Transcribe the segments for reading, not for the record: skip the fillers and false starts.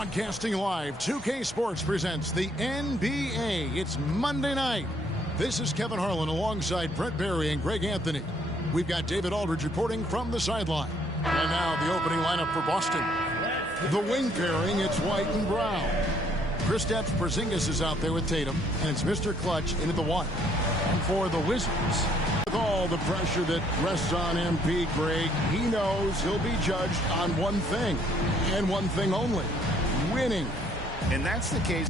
Broadcasting live, 2K Sports presents the NBA. It's Monday night. This is Kevin Harlan alongside Brett Barry and Greg Anthony. We've got David Aldridge reporting from the sideline. And now the opening lineup for Boston. The wing pairing, it's White and Brown. Kristaps Porzingis is out there with Tatum, and it's Mr. Clutch in at the one. For the Wizards, with all the pressure that rests on MP, Greg, he knows he'll be judged on one thing, and one thing only, winning. And that's the case.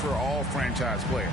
For all franchise players.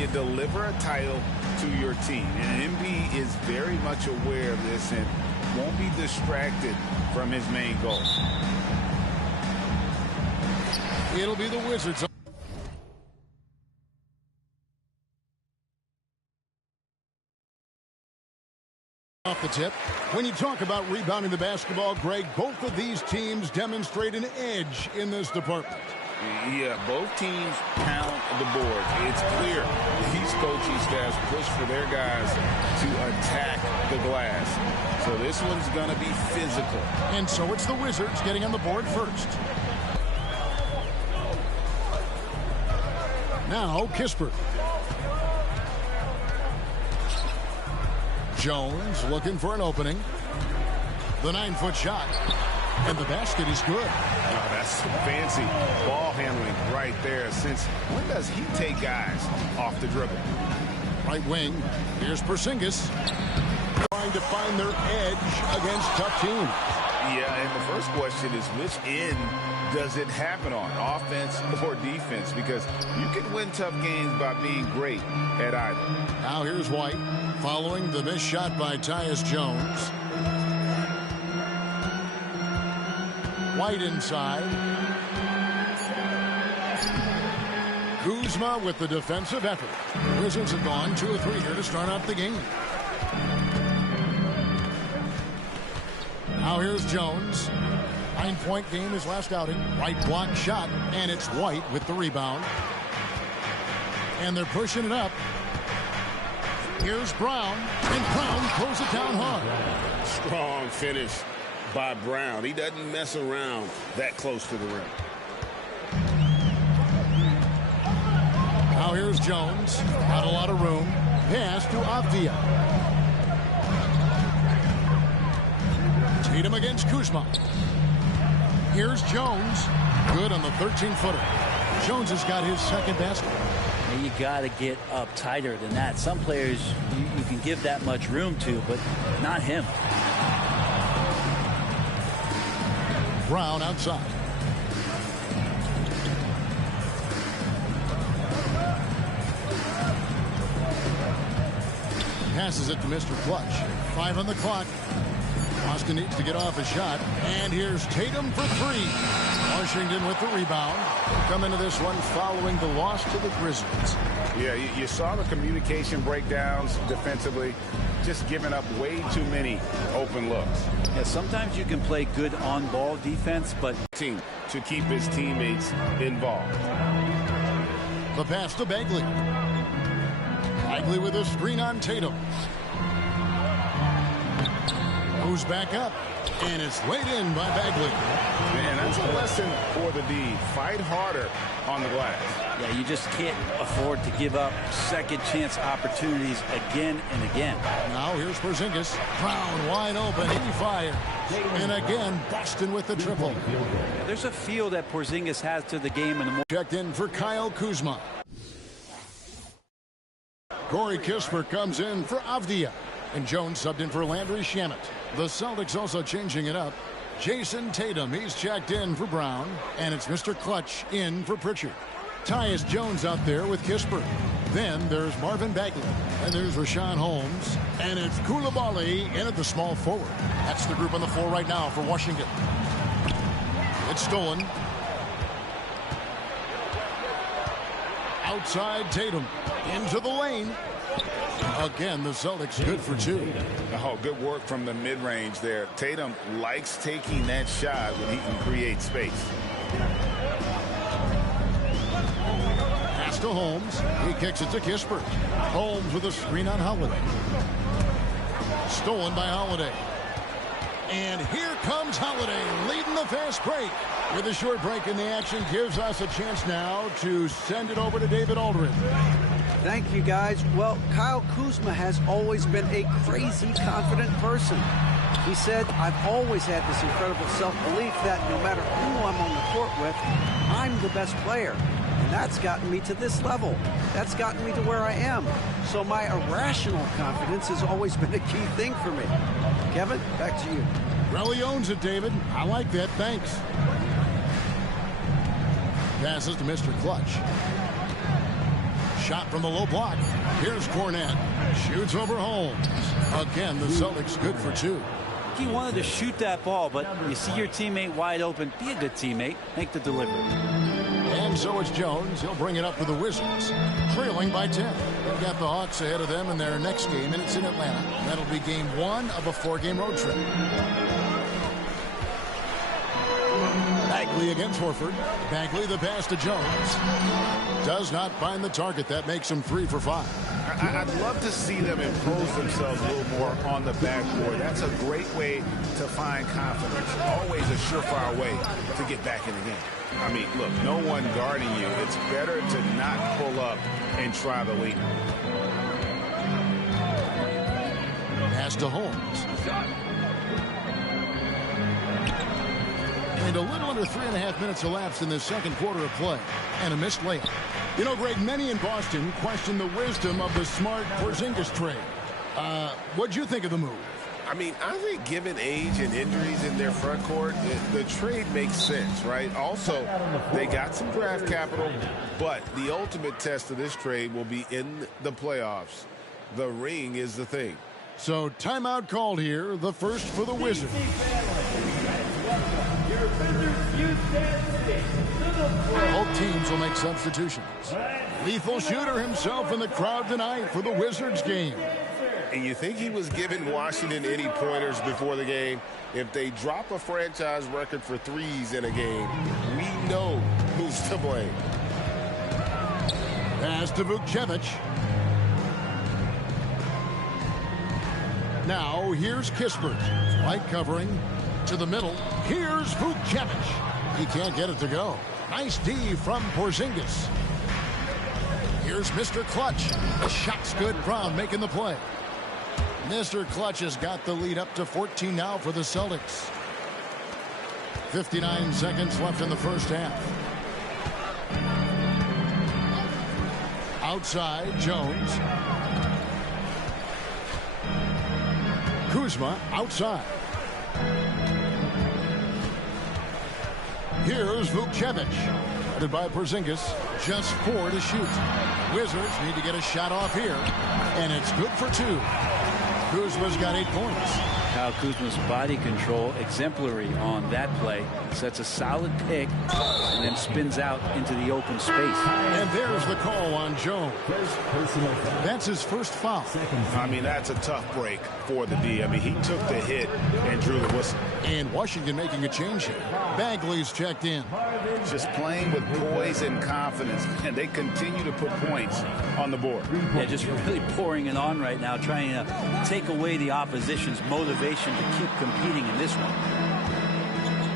you deliver a title to your team. And MB is very much aware of this and won't be distracted from his main goal. It'll be the Wizards. Off the tip. When you talk about rebounding the basketball, Greg, both of these teams demonstrate an edge in this department. Yeah, both teams pound the board. It's clear these coaching staffs push for their guys to attack the glass. So this one's going to be physical. And so it's the Wizards getting on the board first. Now Kispert. Jones looking for an opening. The 9-foot shot. And the basket is good. Oh, that's some fancy ball handling right there. Since when does he take guys off the dribble? Right wing. Here's Porzingis. Trying to find their edge against tough teams. Yeah, and the first question is which end does it happen on, offense or defense? Because you can win tough games by being great at either. Now here's White following the missed shot by Tyus Jones. White inside. Kuzma with the defensive effort. The Wizards have gone 2 of 3 here to start out the game. Now here's Jones. 9-point game his last outing. White block shot, and it's White with the rebound. And they're pushing it up. Here's Brown, and Brown throws it down hard. Strong finish by Brown. He doesn't mess around that close to the rim. Now here's Jones. Not a lot of room. Pass to Avdia. Tatum against Kuzma. Here's Jones. Good on the 13-footer. Jones has got his second basket. You got to get up tighter than that. Some players you can give that much room to, but not him. Brown outside. Passes it to Mr. Clutch. 5 on the clock. Austin needs to get off a shot. And here's Tatum for 3. Washington with the rebound. Come into this one following the loss to the Grizzlies. Yeah, you saw the communication breakdowns defensively. Just giving up way too many open looks. Yeah, sometimes you can play good on-ball defense, but Team to keep his teammates involved. The pass to Bagley. Bagley with a screen on Tatum. Moves back up, and it's laid in by Bagley. Man, that's a lesson for the D. Fight harder on the glass. yeah, you just can't afford to give up second chance opportunities again and again. Now here's Porzingis. Brown wide open. He fires. And again, Boston with the triple. Yeah, there's a feel that Porzingis has to the game. And Checked in for Kyle Kuzma. Corey Kispert comes in for Avdia. And Jones subbed in for Landry Shamet. The Celtics also changing it up. Jason Tatum, he's checked in for Brown. And it's Mr. Clutch in for Pritchard. Tyus Jones out there with Kispert. Then there's Marvin Bagley. And there's Rashawn Holmes. And it's Koulibaly in at the small forward. That's the group on the floor right now for Washington. It's stolen. Outside Tatum. Into the lane. Again, the Celtics good for 2. Oh, good work from the mid-range there. Tatum likes taking that shot when he can create space. Pass to Holmes. He kicks it to Kispert. Holmes with a screen on Holiday. Stolen by Holiday. And here comes Holiday leading the fast break. With a short break in the action, gives us a chance now to send it over to David Aldridge. Thank you, guys. Well, Kyle Kuzma has always been a crazy confident person. He said, I've always had this incredible self-belief that no matter who I'm on the court with, I'm the best player. And that's gotten me to this level. That's gotten me to where I am. So my irrational confidence has always been a key thing for me. Kevin, back to you. Really owns it, David. I like that. Thanks. Passes to Mr. Clutch. Shot from the low block. Here's Cornette. Shoots over Holmes. Again, the Celtics good for 2. He wanted to shoot that ball, but you see your teammate wide open. Be a good teammate. Make the delivery. And so it's Jones. He'll bring it up for the Wizards, trailing by 10. They've got the Hawks ahead of them in their next game, and it's in Atlanta. That'll be game 1 of a 4-game road trip. Bagley against Horford. Bagley the pass to Jones. Does not find the target. That makes him 3 for 5. I'd love to see them impose themselves a little more on the backboard. That's a great way to find confidence. Always a surefire way to get back in the game. I mean, look, no one guarding you. It's better to not pull up and try the lead. Pass to Holmes. And a little under 3.5 minutes elapsed in the second quarter of play. And a missed layup. You know, Greg, many in Boston question the wisdom of the Smart Porzingis trade. What'd you think of the move? I mean, I think given age and injuries in their front court, the trade makes sense, right? Also, they got some draft capital, but the ultimate test of this trade will be in the playoffs. The ring is the thing. So timeout called here, the first for the Wizards. Both teams will make substitutions. Lethal shooter himself in the crowd tonight for the Wizards game. And you think he was giving Washington any pointers before the game? If they drop a franchise record for threes in a game, we know who's to blame. Pass to Vukcevic. Now here's Kispert. Light covering to the middle. Here's Vukcevic. He can't get it to go. Nice D from Porzingis. Here's Mr. Clutch. The shot's good. Brown making the play. Mr. Clutch has got the lead up to 14 now for the Celtics. 59 seconds left in the first half. Outside, Jones. Kuzma outside. Here's Vukcevic. Headed by Porzingis. Just 4 to shoot. Wizards need to get a shot off here. And it's good for 2. Kuzma's got 8 points. Kyle Kuzma's body control exemplary on that play. Sets a solid pick and then spins out into the open space. And there's the call on Jones. That's his first foul. I mean, that's a tough break for the D. I mean, he took the hit and drew the whistle. And Washington making a change here. Bagley's checked in. Just playing with poise and confidence, and they continue to put points on the board. Yeah, just really pouring it on right now, trying to take away the opposition's motivation to keep competing in this one.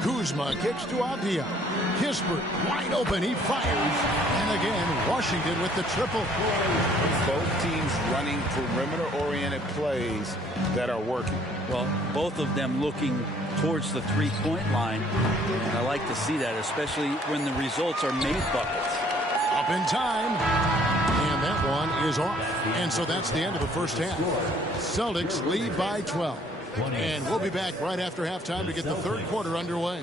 Kuzma kicks to Avdia. Kispert wide open. He fires. And again, Washington with the triple. Both teams running perimeter-oriented plays that are working. Well, both of them looking towards the three-point line. And I like to see that, especially when the results are made buckets. Up in time. And that one is off. And so that's the end of the first half. Celtics lead by 12. And we'll be back right after halftime to get the third quarter underway.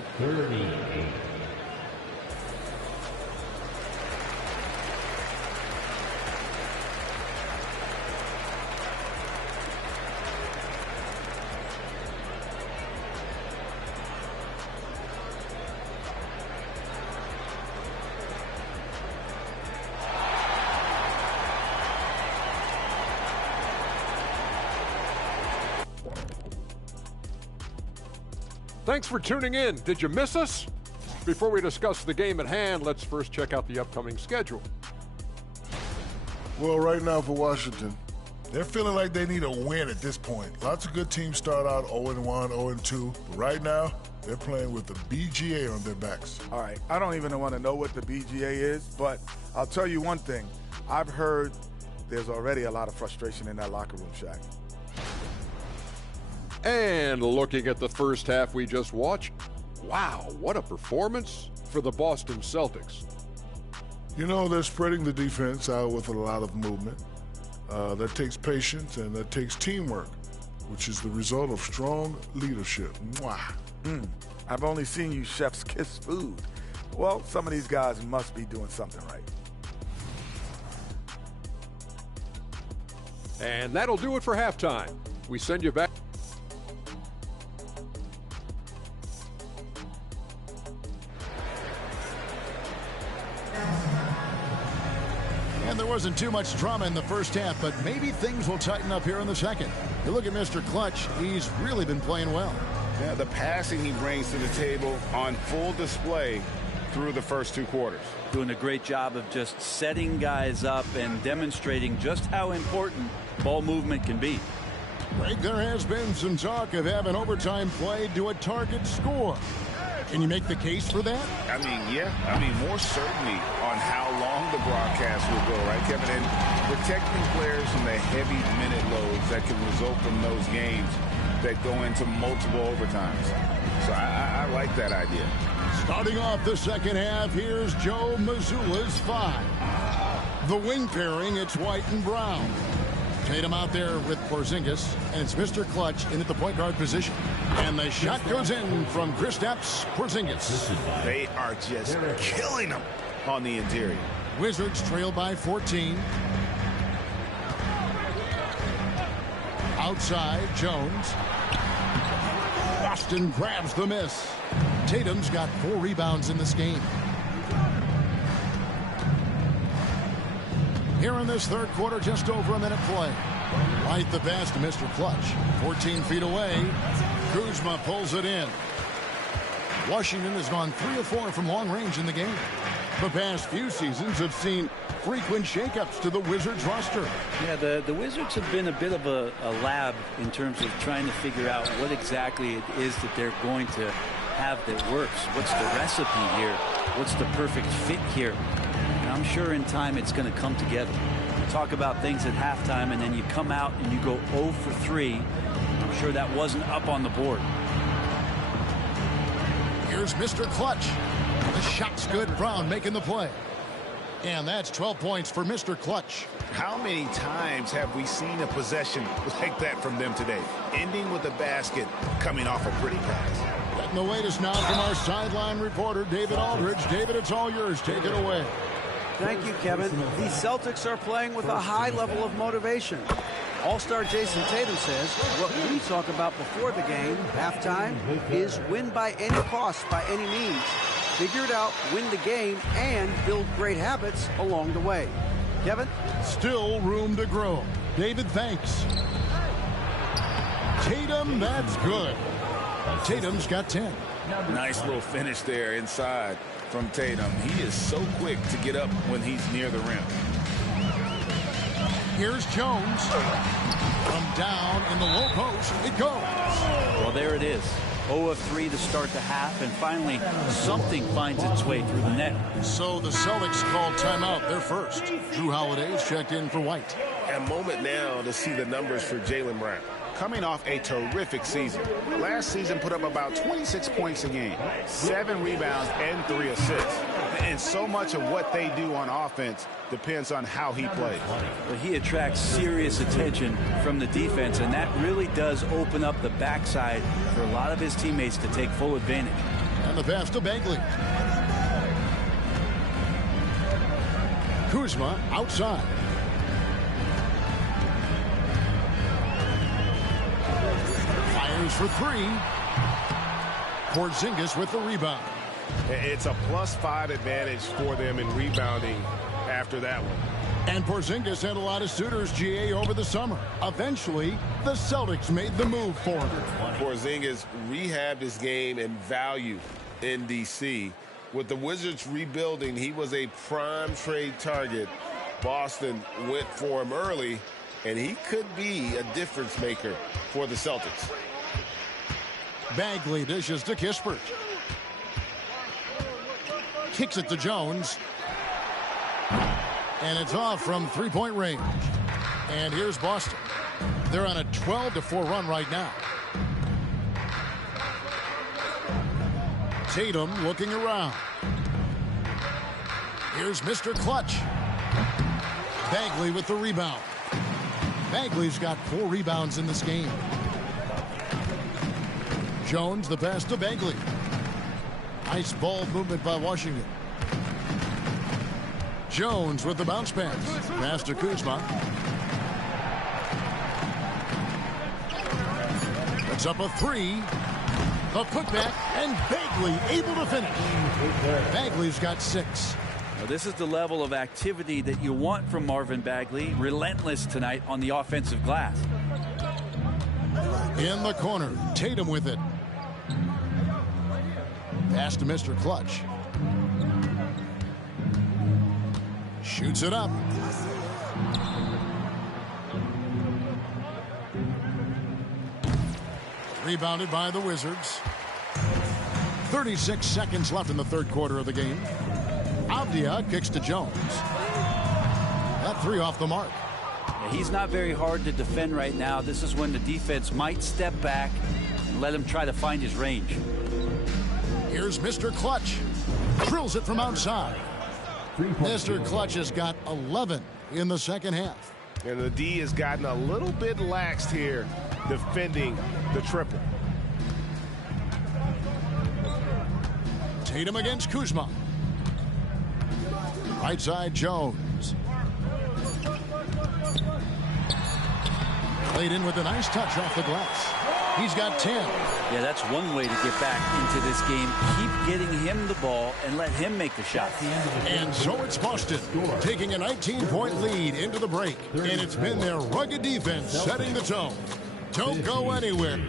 Thanks for tuning in. Did you miss us? Before we discuss the game at hand, let's first check out the upcoming schedule. Well, right now for Washington, they're feeling like they need a win at this point. Lots of good teams start out 0-1, 0-2. But right now, they're playing with the BGA on their backs. All right, I don't even want to know what the BGA is, but I'll tell you one thing. I've heard there's already a lot of frustration in that locker room, Shaq. And looking at the first half we just watched, wow, what a performance for the Boston Celtics. You know, they're spreading the defense out with a lot of movement. That takes patience and that takes teamwork, which is the result of strong leadership. Mwah. I've only seen you chefs kiss food. Well, some of these guys must be doing something right. And that'll do it for halftime. We send you back. And there wasn't too much drama in the first half, but maybe things will tighten up here in the second. You look at Mr. Clutch, he's really been playing well. Yeah, the passing he brings to the table on full display through the first 2 quarters. Doing a great job of just setting guys up and demonstrating just how important ball movement can be. Greg, there has been some talk of having overtime played to a target score. Can you make the case for that? I mean, yeah. I mean, more certainty on how long the broadcast will go, right, Kevin? And protecting players from the heavy minute loads that can result from those games that go into multiple overtimes. So I like that idea. Starting off the second half, here's Joe Mazzulla's 5. The wing pairing, it's White and Brown. Tatum out there with Porzingis, and it's Mr. Clutch in at the point guard position. And the shot goes in from Kristaps Porzingis. They are just killing them on the interior. Wizards trail by 14. Outside, Jones. Boston grabs the miss. Tatum's got 4 rebounds in this game. Here in this third quarter, just over a minute play. Right the pass to Mr. Clutch. 14 feet away. Kuzma pulls it in. Washington has gone 3 of 4 from long range in the game. The past few seasons have seen frequent shakeups to the Wizards roster. Yeah, the Wizards have been a bit of a lab in terms of trying to figure out what exactly it is that they're going to have that works. What's the recipe here? What's the perfect fit here? And I'm sure in time it's going to come together. You talk about things at halftime and then you come out and you go 0 for 3. I'm sure that wasn't up on the board. Here's Mr. Clutch. The shot's good. Brown making the play. And that's 12 points for Mr. Clutch. How many times have we seen a possession like that from them today? Ending with a basket, coming off a pretty pass. Getting the latest now from our sideline reporter, David Aldridge. David, it's all yours. Take it away. Thank you, Kevin. The Celtics are playing with a high level of motivation. All-star Jason Tatum says what we talk about before the game, halftime, is win by any cost, by any means. Figure it out, win the game, and build great habits along the way. Kevin? Still room to grow. David, thanks. Tatum, that's good. Tatum's got 10. Nice little finish there inside from Tatum. He is so quick to get up when he's near the rim. Here's Jones. From down in the low post, it goes. Well, there it is. 0 of 3 to start the half, and finally something finds its way through the net. So the Celtics called timeout, their first. Drew Holiday's checked in for White. A moment now to see the numbers for Jaylen Brown. Coming off a terrific season. Last season put up about 26 points a game, 7 rebounds, and 3 assists. And so much of what they do on offense depends on how he plays. But he attracts serious attention from the defense, and that really does open up the backside for a lot of his teammates to take full advantage. And the pass to Bagley. Kuzma outside. Fires for 3. Porzingis with the rebound. It's a +5 advantage for them in rebounding after that one. And Porzingis had a lot of suitors, GA, over the summer. Eventually, the Celtics made the move for him. Porzingis rehabbed his game and value in D.C. With the Wizards rebuilding, he was a prime trade target. Boston went for him early, and he could be a difference maker for the Celtics. Bagley dishes to Kispert. Kicks it to Jones. And it's off from three-point range. And here's Boston. They're on a 12-4 run right now. Tatum looking around. Here's Mr. Clutch. Bagley with the rebound. Bagley's got 4 rebounds in this game. Jones, the pass to Bagley. Nice ball movement by Washington. Jones with the bounce pass. Pass to Kuzma. Puts up a three. The putback, and Bagley able to finish. Bagley's got 6. Now, this is the level of activity that you want from Marvin Bagley. Relentless tonight on the offensive glass. In the corner, Tatum with it. Pass to Mr. Clutch. Shoots it up. Rebounded by the Wizards. 36 seconds left in the third quarter of the game. Avdia kicks to Jones. That three off the mark. Yeah, he's not very hard to defend right now. This is when the defense might step back and let him try to find his range. Here's Mr. Clutch. Drills it from outside. Mr. Clutch has got 11 in the second half. And the D has gotten a little bit laxed here defending the triple. Tatum against Kuzma. Right side, Jones. Played in with a nice touch off the glass. He's got 10. Yeah, that's one way to get back into this game. Keep getting him the ball and let him make the shot. And so it's Boston taking a 19-point lead into the break. And it's been their rugged defense setting the tone. Don't go anywhere.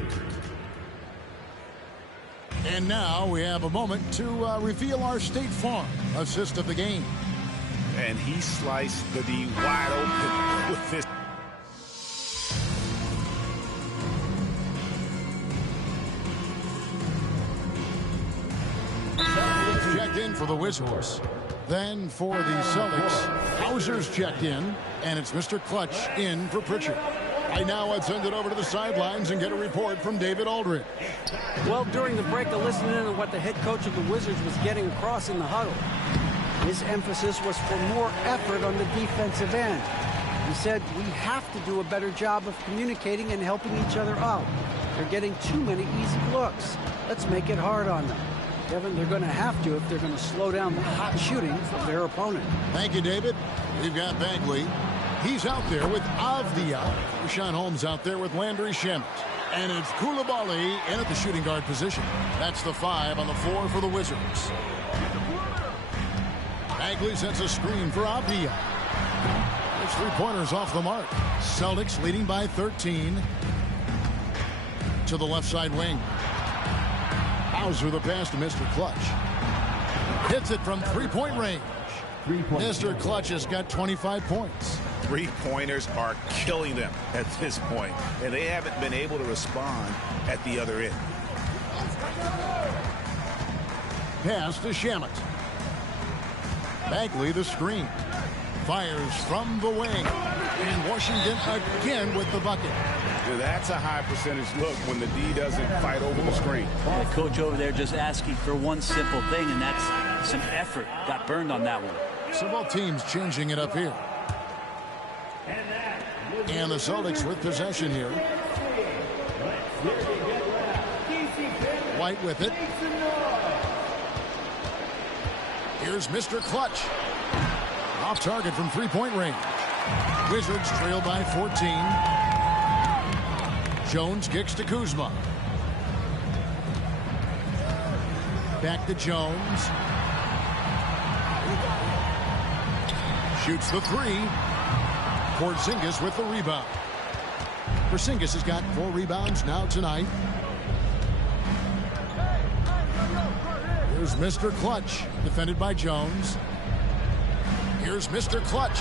And now we have a moment to reveal our State Farm assist of the game. And he sliced the D wide open with this. Checked in for the Wizards. Then for the Celtics, Hauser's checked in, and it's Mr. Clutch in for Pritchard. Right now, let's send it over to the sidelines and get a report from David Aldridge. Well, during the break, I listened in on what the head coach of the Wizards was getting across in the huddle. His emphasis was for more effort on the defensive end. He said, we have to do a better job of communicating and helping each other out. They're getting too many easy looks. Let's make it hard on them. Kevin, they're going to have to if they're going to slow down the hot shooting of their opponent. Thank you, David. We've got Bagley. He's out there with Avdia. Rashawn Holmes out there with Landry Shamet. And it's Koulibaly in at the shooting guard position. That's the 5 on the 4 for the Wizards. Bagley sets a screen for Avdia. It's 3-pointers off the mark. Celtics leading by 13. To the left side wing. Hauser the pass to Mr. Clutch. Hits it from 3-point range. Mr. Clutch has got 25 points. 3-pointers are killing them at this point, and they haven't been able to respond at the other end. Pass to Shamet. Bagley the screen. Fires from the wing. And Washington again with the bucket. That's a high percentage look when the D doesn't fight over the screen. The coach over there just asking for one simple thing, and that's some effort. Got burned on that one. So both teams changing it up here. And the Celtics with possession here. White with it. Here's Mr. Clutch. Off target from 3-point range. Wizards trail by 14. Jones kicks to Kuzma. Back to Jones. Shoots the 3. Porzingis with the rebound. Porzingis has got 4 rebounds now tonight. Here's Mr. Clutch, defended by Jones. Here's Mr. Clutch.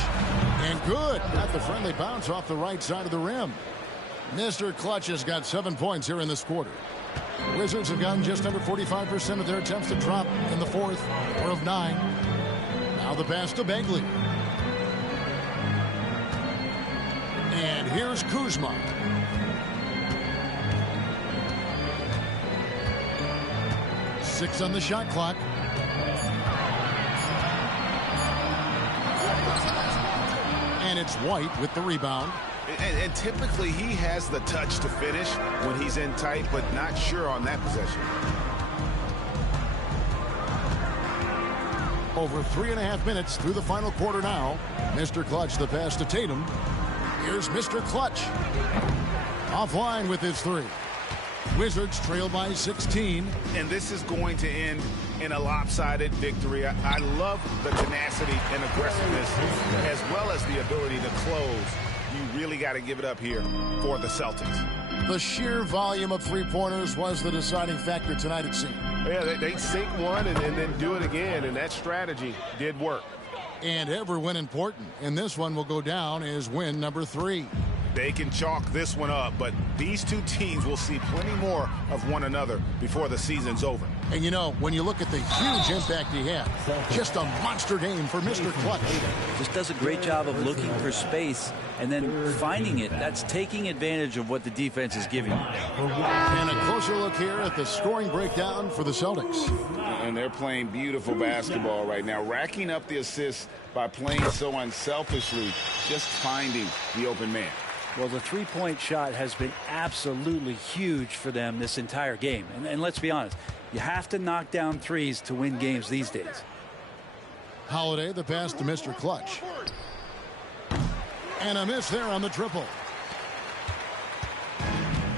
And good. Got the friendly bounce off the right side of the rim. Mr. Clutch has got 7 points here in this quarter. Wizards have gotten just under 45% of their attempts to drop in the fourth, 4 of 9. Now the pass to Bagley. And here's Kuzma. Six on the shot clock. And it's White with the rebound. And typically he has the touch to finish when he's in tight, but not sure on that possession. Over 3.5 minutes through the final quarter now. Mr. Clutch the pass to Tatum. Here's Mr. Clutch. Offline with his 3. Wizards trail by 16. And this is going to end in a lopsided victory. I love the tenacity and aggressiveness as well as the ability to close. You really got to give it up here for the Celtics. The sheer volume of three-pointers was the deciding factor tonight, it seemed. Yeah, they sink one and then do it again, and that strategy did work. And every win important, and this one will go down as win number 3. They can chalk this one up, but these two teams will see plenty more of one another before the season's over. And you know, when you look at the huge impact he had, just a monster game for Mr. Clutch. Just does a great job of looking for space and then finding it. That's taking advantage of what the defense is giving. And a closer look here at the scoring breakdown for the Celtics. And they're playing beautiful basketball right now, racking up the assists by playing so unselfishly, just finding the open man. Well, the three-point shot has been absolutely huge for them this entire game. And let's be honest, you have to knock down threes to win games these days. Holiday, the pass to Mr. Clutch. And a miss there on the triple.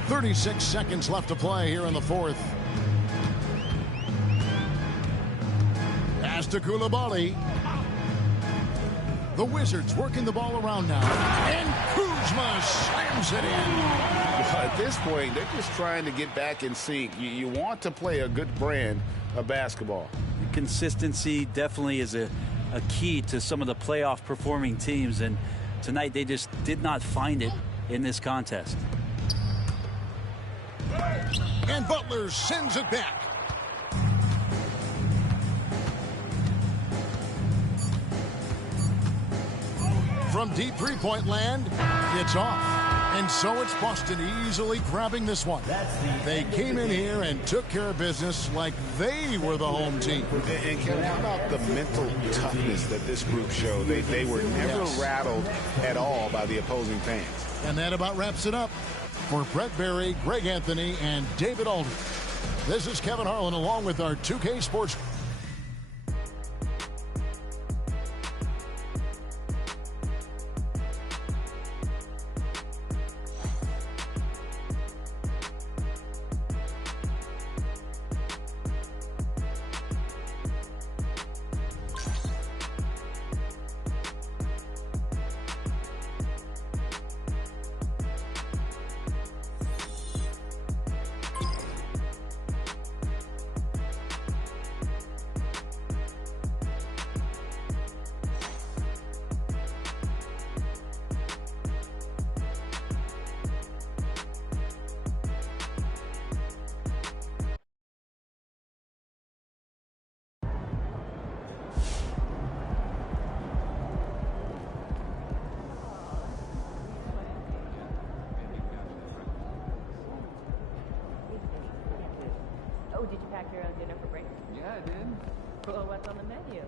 36 seconds left to play here in the fourth. Pass to Koulibaly. The Wizards working the ball around now. And Kuzma slams it in. At this point, they're just trying to get back in sync. You want to play a good brand of basketball. Consistency definitely is a key to some of the playoff performing teams, and tonight they just did not find it in this contest. And Butler sends it back. From deep three-point land, it's off. And so it's Boston easily grabbing this one. They came in here and took care of business like they were the home team. And Kevin, how about the mental toughness that this group showed? They were never rattled at all by the opposing fans. And that about wraps it up. For Brett Berry, Greg Anthony, and David Aldridge, this is Kevin Harlan along with our 2K Sports. Oh, did you pack your own dinner for breakfast? Yeah, I did. Well, what's on the menu?